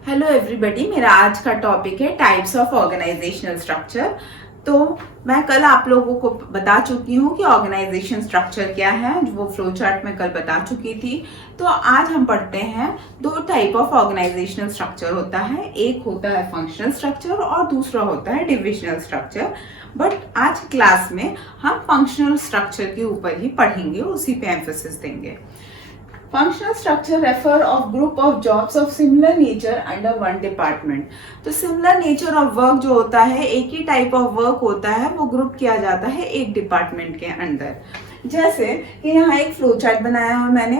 Hello everybody, मेरा आज का टॉपिक है टाइप्स ऑफ ऑर्गेनाइजेशनल स्ट्रक्चर। तो मैं कल आप लोगों को बता चुकी हूँ कि ऑर्गेनाइजेशन स्ट्रक्चर क्या है, जो वो फ्लो चार्ट में कल बता चुकी थी। तो आज हम पढ़ते हैं दो टाइप ऑफ ऑर्गेनाइजेशनल स्ट्रक्चर होता है। एक होता है फंक्शनल स्ट्रक्चर और दूसरा होता है डिविजनल स्ट्रक्चर। बट आज क्लास में हम फंक्शनल स्ट्रक्चर के ऊपर ही पढ़ेंगे, उसी पे एम्फेसिस देंगे। Functional structure refer of group of jobs of similar nature under one department। तो similar nature of work जो होता है, एक ही टाइप ऑफ वर्क होता है, वो ग्रुप किया जाता है एक डिपार्टमेंट के अंदर। जैसे कि यहाँ एक फ्लो चार्ट बनाया है मैंने।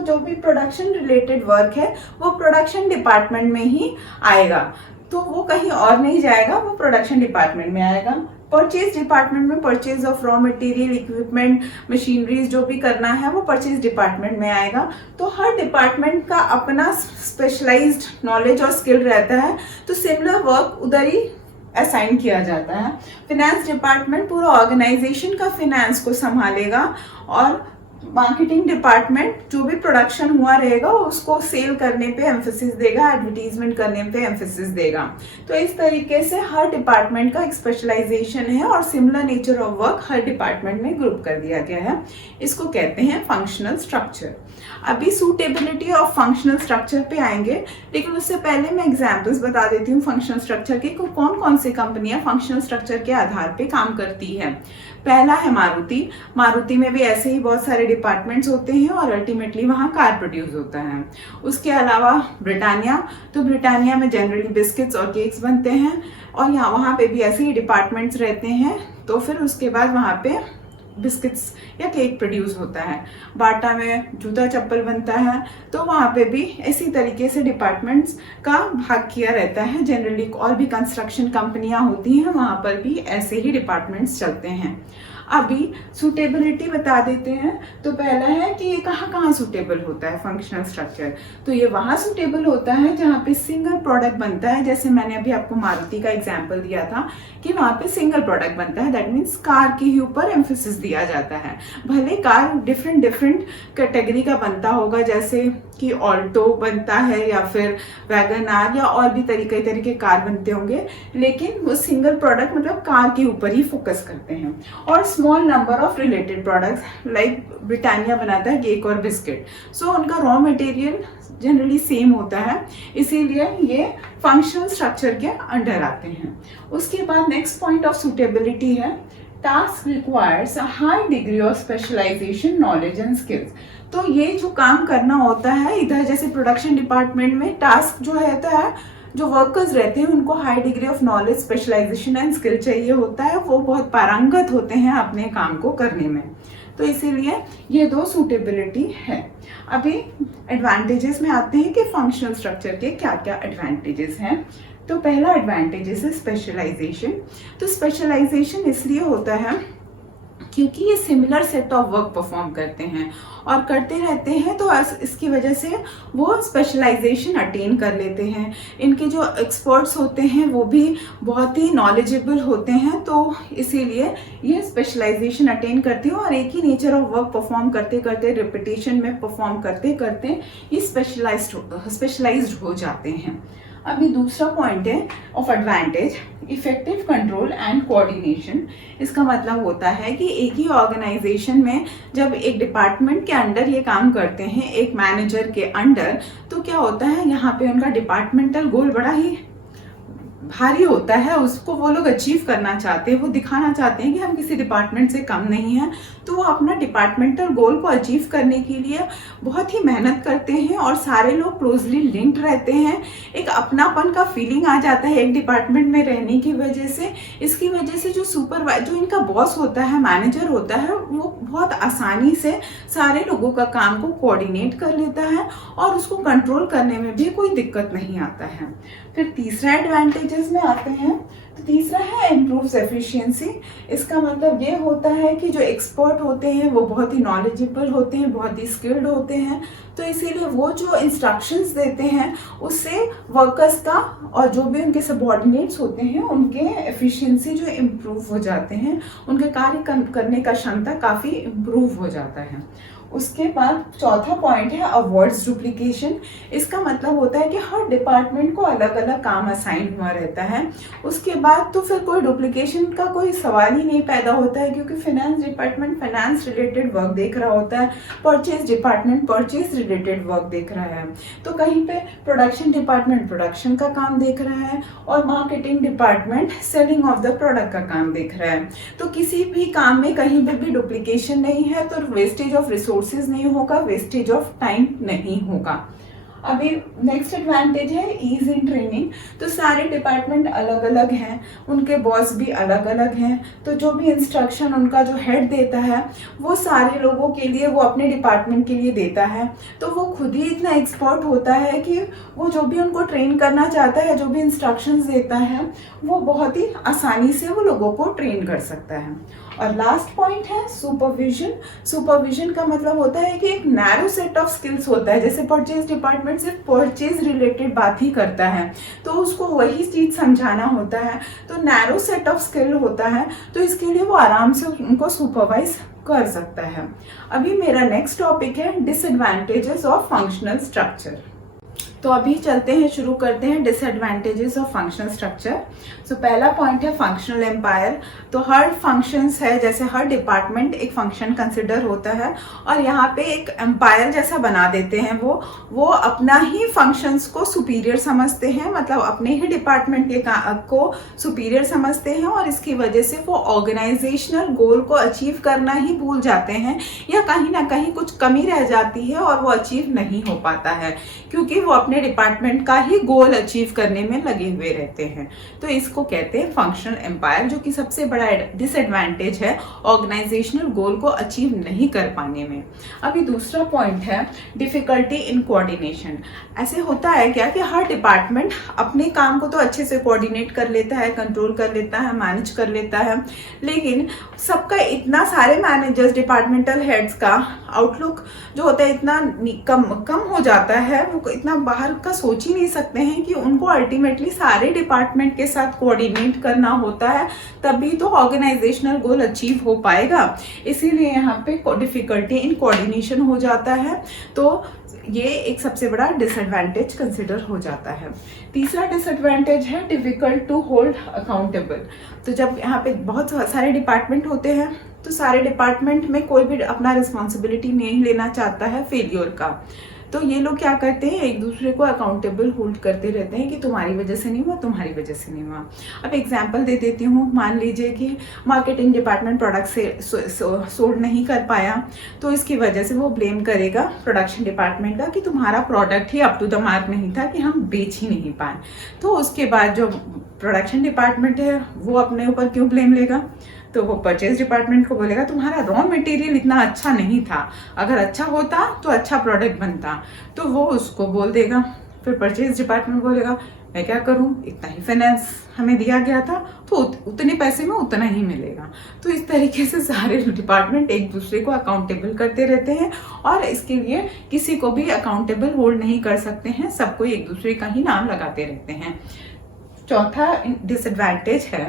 जो भी प्रोडक्शन रिलेटेड वर्क है वो प्रोडक्शन डिपार्टमेंट में ही आएगा, तो वो कहीं और नहीं जाएगा, वो प्रोडक्शन डिपार्टमेंट में आएगा। परचेज डिपार्टमेंट में purchase of raw material, equipment, machineries जो भी करना है वो परचेज डिपार्टमेंट में आएगा। तो हर डिपार्टमेंट का अपना स्पेशलाइज्ड नॉलेज और स्किल रहता है, तो सिमिलर वर्क उधर ही असाइन किया जाता है। फिनेंस डिपार्टमेंट पूरा ऑर्गेनाइजेशन का फिनेंस को संभालेगा, और मार्केटिंग डिपार्टमेंट जो भी प्रोडक्शन हुआ रहेगा उसको सेल करने पे एम्फेसिस देगा, एडवर्टीजमेंट करने पे एम्फेसिस देगा। तो इस तरीके से हर डिपार्टमेंट का एक स्पेशलाइजेशन है और similar nature of work her department में ग्रुप कर दिया गया है। इसको कहते हैं फंक्शनल स्ट्रक्चर। अभी सूटेबिलिटी ऑफ फंक्शनल स्ट्रक्चर पे आएंगे, लेकिन उससे पहले मैं एग्जाम्पल्स बता देती हूँ फंक्शनल स्ट्रक्चर के, कौन कौन सी कंपनियां फंक्शनल स्ट्रक्चर के आधार पे काम करती है। पहला है मारुति। मारुति में भी ऐसे ही बहुत सारे डिपार्टमेंट्स होते हैं और अल्टीमेटली वहाँ कार प्रोड्यूस होता है। उसके अलावा ब्रिटानिया, तो ब्रिटानिया में जनरली बिस्किट्स और केक्स बनते हैं, और यहाँ वहाँ पे भी ऐसे ही डिपार्टमेंट्स रहते हैं। तो फिर उसके बाद वहाँ पे बिस्किट्स या केक प्रोड्यूस होता है। बाटा में जूता चप्पल बनता है, तो वहाँ पे भी इसी तरीके से डिपार्टमेंट्स का भाग किया रहता है। जनरली और भी कंस्ट्रक्शन कंपनियाँ होती हैं, वहाँ पर भी ऐसे ही डिपार्टमेंट्स चलते हैं। अभी सूटेबिलिटी बता देते हैं। तो पहला है कि ये कहाँ कहाँ सूटेबल होता है फंक्शनल स्ट्रक्चर। तो ये वहाँ सूटेबल होता है जहाँ पे सिंगल प्रोडक्ट बनता है। जैसे मैंने अभी आपको मारुति का एग्जांपल दिया था कि वहाँ पे सिंगल प्रोडक्ट बनता है, दैट मीन्स कार के ही ऊपर एम्फेसिस दिया जाता है। भले कार डिफरेंट डिफरेंट कैटेगरी का बनता होगा, जैसे कि ऑल्टो बनता है या फिर वैगन आर या और भी तरीके कार बनते होंगे, लेकिन वो सिंगल प्रोडक्ट मतलब कार के ऊपर ही फोकस करते हैं। और small number of related products, like Britannia बनाता है केक और बिस्किट, सो उनका रॉ मटेरियल जनरली सेम होता है, इसीलिए ये फंक्शनल स्ट्रक्चर के अंडर आते हैं। उसके बाद नेक्स्ट पॉइंट ऑफ सुटेबिलिटी है task requires a high degree of specialisation, knowledge and skills. तो ये जो काम करना होता है इधर, जैसे प्रोडक्शन डिपार्टमेंट में टास्क जो रहता है, जो वर्कर्स रहते हैं उनको high degree of knowledge, specialisation and skill चाहिए होता है, वो बहुत पारंगत होते हैं अपने काम को करने में। तो इसीलिए ये दो सूटेबिलिटी है। अभी एडवांटेजेस में आते हैं कि फंक्शनल स्ट्रक्चर के क्या क्या एडवांटेजेस हैं। तो पहला एडवांटेजेस है स्पेशलाइजेशन। तो स्पेशलाइजेशन इसलिए होता है क्योंकि ये similar set of work perform करते हैं और करते रहते हैं, तो इसकी वजह से वो स्पेशलाइजेशन अटेन कर लेते हैं। इनके जो एक्सपर्ट्स होते हैं वो भी बहुत ही नॉलेजेबल होते हैं, तो इसीलिए ये स्पेशलाइजेशन अटेन करते हैं और एक ही नेचर ऑफ वर्क परफॉर्म करते करते, रिपीटेशन में परफॉर्म करते करते ये स्पेशलाइज्ड हो जाते हैं। अभी दूसरा पॉइंट है of advantage effective control and coordination. इसका मतलब होता है कि एक ही ऑर्गेनाइजेशन में जब एक डिपार्टमेंट के अंडर ये काम करते हैं, एक मैनेजर के अंडर, तो क्या होता है यहाँ पे उनका डिपार्टमेंटल गोल बड़ा ही भारी होता है, उसको वो लोग अचीव करना चाहते हैं, वो दिखाना चाहते हैं कि हम किसी डिपार्टमेंट से कम नहीं हैं। तो वो अपना डिपार्टमेंटल गोल को अचीव करने के लिए बहुत ही मेहनत करते हैं और सारे लोग क्लोजली लिंक्ड रहते हैं। एक अपनापन का फीलिंग आ जाता है एक डिपार्टमेंट में रहने की वजह से। इसकी वजह से जो इनका बॉस होता है, मैनेजर होता है, वो बहुत आसानी से सारे लोगों का काम को कोऑर्डिनेट कर लेता है और उसको कंट्रोल करने में भी कोई दिक्कत नहीं आता है। फिर तीसरा एडवांटेजेस में आते हैं। तो तीसरा है इम्प्रूव्स एफिशिएंसी। इसका मतलब ये होता है कि जो एक्सपर्ट होते हैं वो बहुत ही नॉलेजेबल होते हैं, बहुत ही स्किल्ड होते हैं, तो इसीलिए वो जो इंस्ट्रक्शंस देते हैं उससे वर्कर्स का और जो भी उनके सबऑर्डिनेट्स होते हैं उनके एफिशिएंसी जो इम्प्रूव हो जाते हैं, उनके कार्य करने का क्षमता काफ़ी इम्प्रूव हो जाता है। उसके बाद चौथा पॉइंट है अवॉइड्स डुप्लीकेशन। इसका मतलब होता है कि हर डिपार्टमेंट को अलग अलग काम असाइन हुआ रहता है। उसके बाद तो फिर कोई डुप्लीकेशन का कोई सवाल ही नहीं पैदा होता है, क्योंकि finance department finance related work देख रहा होता है, purchase department purchase related work देख रहा है, तो कहीं पे प्रोडक्शन डिपार्टमेंट प्रोडक्शन का काम देख रहा है और marketing department selling of the product का काम देख रहा है। तो किसी भी काम में कहीं पे भी डुप्लीकेशन नहीं है, तो वेस्टेज ऑफ रिसोर्सेज नहीं होगा, वेस्टेज ऑफ टाइम नहीं होगा। अभी नेक्स्ट एडवांटेज है ईज इन ट्रेनिंग। तो सारे डिपार्टमेंट अलग अलग हैं, उनके बॉस भी अलग अलग हैं, तो जो भी इंस्ट्रक्शन उनका जो हेड देता है वो सारे लोगों के लिए, वो अपने डिपार्टमेंट के लिए देता है। तो वो खुद ही इतना एक्सपर्ट होता है कि वो जो भी उनको ट्रेन करना चाहता है, जो भी इंस्ट्रक्शंस देता है, वो बहुत ही आसानी से वो लोगों को ट्रेन कर सकता है। और लास्ट पॉइंट है सुपरविजन। सुपरविजन का मतलब होता है कि एक नैरो सेट ऑफ स्किल्स होता है। जैसे परचेज डिपार्टमेंट सिर्फ परचेज रिलेटेड बात ही करता है, तो उसको वही चीज समझाना होता है, तो नैरो सेट ऑफ स्किल होता है, तो इसके लिए वो आराम से उनको सुपरवाइज कर सकता है। अभी मेरा नेक्स्ट टॉपिक है डिसएडवांटेजेस ऑफ फंक्शनल स्ट्रक्चर। तो अभी चलते हैं, शुरू करते हैं डिसएडवांटेजेस ऑफ फंक्शनल स्ट्रक्चर। सो पहला पॉइंट है फंक्शनल एम्पायर। तो हर फंक्शंस है, जैसे हर डिपार्टमेंट एक फंक्शन कंसिडर होता है और यहाँ पे एक एम्पायर जैसा बना देते हैं। वो अपना ही फंक्शंस को सुपीरियर समझते हैं, मतलब अपने ही डिपार्टमेंट के को सुपीरियर समझते हैं, और इसकी वजह से वो ऑर्गेनाइजेशनल गोल को अचीव करना ही भूल जाते हैं, या कहीं ना कहीं कुछ कमी रह जाती है और वो अचीव नहीं हो पाता है, क्योंकि वो अपने डिपार्टमेंट का ही गोल अचीव करने में लगे हुए रहते हैं। तो इसको कहते हैं फंक्शनल एम्पायर, जो कि सबसे बड़ा डिसएडवांटेज है ऑर्गेनाइजेशनल गोल को अचीव नहीं कर पाने में। अभी दूसरा पॉइंट है डिफिकल्टी इन कोऑर्डिनेशन। ऐसे होता है क्या कि हर डिपार्टमेंट अपने काम को तो अच्छे से कोऑर्डिनेट कर लेता है, कंट्रोल कर लेता है, मैनेज कर लेता है, लेकिन सबका इतना सारे मैनेजर्स डिपार्टमेंटल हेड्स का आउटलुक जो होता है इतना कम हो जाता है, वो इतना बाहर का सोच ही नहीं सकते हैं कि उनको अल्टीमेटली सारे डिपार्टमेंट के साथ कोऑर्डिनेट करना होता है, तभी तो ऑर्गेनाइजेशनल गोल अचीव हो पाएगा। इसीलिए यहाँ पे डिफिकल्टी इन कोऑर्डिनेशन हो जाता है, तो ये एक सबसे बड़ा डिसएडवांटेज कंसिडर हो जाता है। तीसरा डिसएडवांटेज है डिफिकल्ट टू होल्ड अकाउंटेबल। तो जब यहाँ पे बहुत सारे डिपार्टमेंट होते हैं, तो सारे डिपार्टमेंट में कोई भी अपना रिस्पॉन्सिबिलिटी नहीं लेना चाहता है फेलियर का, तो ये लोग क्या करते हैं, एक दूसरे को अकाउंटेबल होल्ड करते रहते हैं कि तुम्हारी वजह से नहीं हुआ, तुम्हारी वजह से नहीं हुआ। अब एग्जांपल दे देती हूँ, मान लीजिए कि मार्केटिंग डिपार्टमेंट प्रोडक्ट से सोल्ड नहीं कर पाया, तो इसकी वजह से वो ब्लेम करेगा प्रोडक्शन डिपार्टमेंट का कि तुम्हारा प्रोडक्ट ही अप टू द मार्क नहीं था कि हम बेच ही नहीं पाए। तो उसके बाद जो प्रोडक्शन डिपार्टमेंट है वो अपने ऊपर क्यों ब्लेम लेगा, तो वो परचेज डिपार्टमेंट को बोलेगा तुम्हारा रॉ मटेरियल इतना अच्छा नहीं था, अगर अच्छा होता तो अच्छा प्रोडक्ट बनता, तो वो उसको बोल देगा। फिर परचेज डिपार्टमेंट बोलेगा मैं क्या करूं, इतना ही फाइनेंस हमें दिया गया था, तो उतने पैसे में उतना ही मिलेगा। तो इस तरीके से सारे डिपार्टमेंट एक दूसरे को अकाउंटेबल करते रहते हैं, और इसके लिए किसी को भी अकाउंटेबल होल्ड नहीं कर सकते हैं, सबको एक दूसरे का ही नाम लगाते रहते हैं। चौथा डिसएडवांटेज है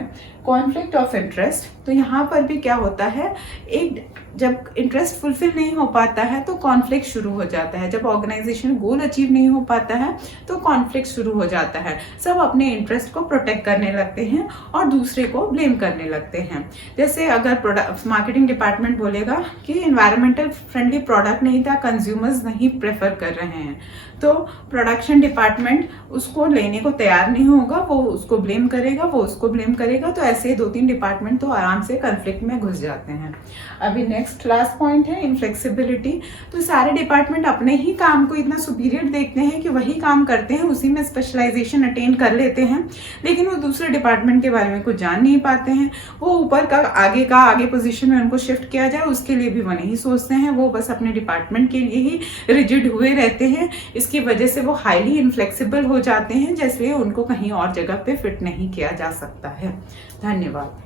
कॉन्फ्लिक्ट ऑफ इंटरेस्ट। तो यहाँ पर भी क्या होता है, एक जब इंटरेस्ट फुलफिल नहीं हो पाता है तो कॉन्फ्लिक्ट शुरू हो जाता है। जब ऑर्गेनाइजेशन गोल अचीव नहीं हो पाता है तो कॉन्फ्लिक्ट शुरू हो जाता है, सब अपने इंटरेस्ट को प्रोटेक्ट करने लगते हैं और दूसरे को ब्लेम करने लगते हैं। जैसे अगर मार्केटिंग डिपार्टमेंट बोलेगा कि इन्वायरमेंटल फ्रेंडली प्रोडक्ट नहीं था, कंज्यूमर्स नहीं प्रेफर कर रहे हैं, तो प्रोडक्शन डिपार्टमेंट उसको लेने को तैयार नहीं होगा, वो उसको ब्लेम करेगा, वो उसको ब्लेम करेगा, तो ऐसे 2-3 डिपार्टमेंट तो आराम से कन्फ्लिक्ट में घुस जाते हैं। अभी नेक्स्ट लास्ट पॉइंट है इनफ्लेक्सिबिलिटी। तो सारे डिपार्टमेंट अपने ही काम को इतना सुपीरियर देखते हैं कि वही काम करते हैं, उसी में स्पेशलाइजेशन अटेन कर लेते हैं, लेकिन वो दूसरे डिपार्टमेंट के बारे में कुछ जान नहीं पाते हैं। वो ऊपर का आगे पोजीशन में उनको शिफ्ट किया जाए उसके लिए भी वो नहीं सोचते हैं, वो बस अपने डिपार्टमेंट के लिए ही रिजिड हुए रहते हैं। इसकी वजह से वो हाईली इनफ्लेक्सिबल हो जाते हैं, जैसे उनको कहीं और जगह पे फिट नहीं किया जा सकता है। धन्यवाद।